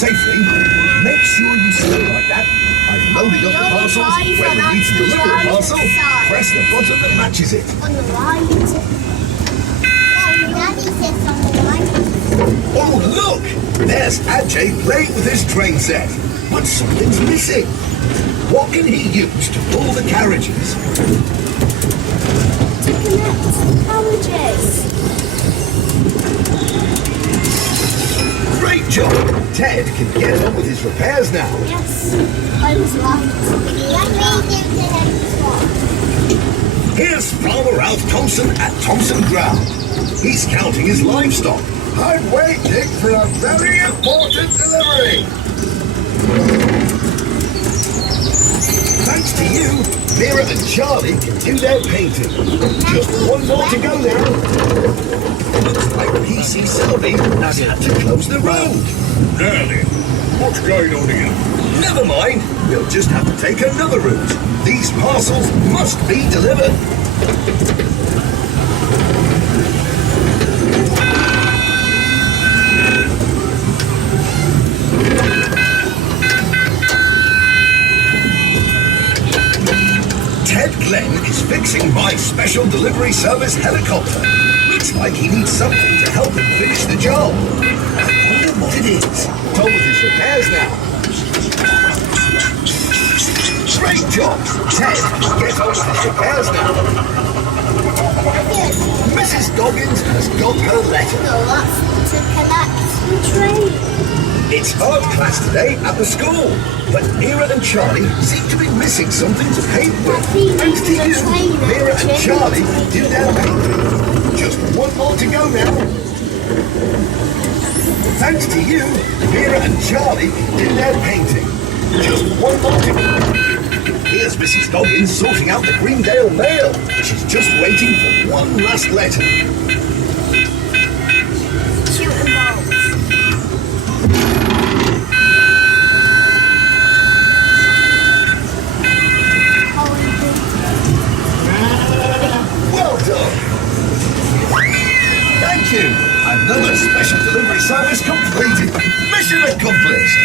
safely, make sure you stay like that. I've loaded up the parcels. When we need to deliver a parcel, press the button that matches it. On the right. Daddy says on the right. Oh, look! There's Ajay playing with his train set. But something's missing. What can he use to pull the carriages? To connect carriages. Great job! Ted can get on with his repairs now. Yes, I was right. Let me do the next one. Here's Farmer Ralph Thompson at Thompson Ground. He's counting his livestock. I'm waiting for a very important delivery. Thanks to you, Vera and Charlie can do their painting. Just one more to go now. Looks like PC Sylvie has had to close the road. Darling, what's going on here? Never mind, we'll just have to take another route. These parcels must be delivered. Ted Glenn is fixing my special delivery service helicopter. Looks like he needs something to help him finish the job. I wonder what it is. Told with his repairs now. Great job! Ted, get on with his repairs now. Mrs. Goggins has got her letter. So that's to connect the train. It's art class today at the school, but Mira and Charlie seem to be missing something to paint with. Thanks to you, Mira and Charlie can do their painting. Just one more to go now. Thanks to you, Mira and Charlie can do their painting. Just one more to go. Here's Mrs. Goggins sorting out the Greendale mail. She's just waiting for one last letter. Shooting balls. Well done. Thank you. Another special delivery service completed. Mission accomplished.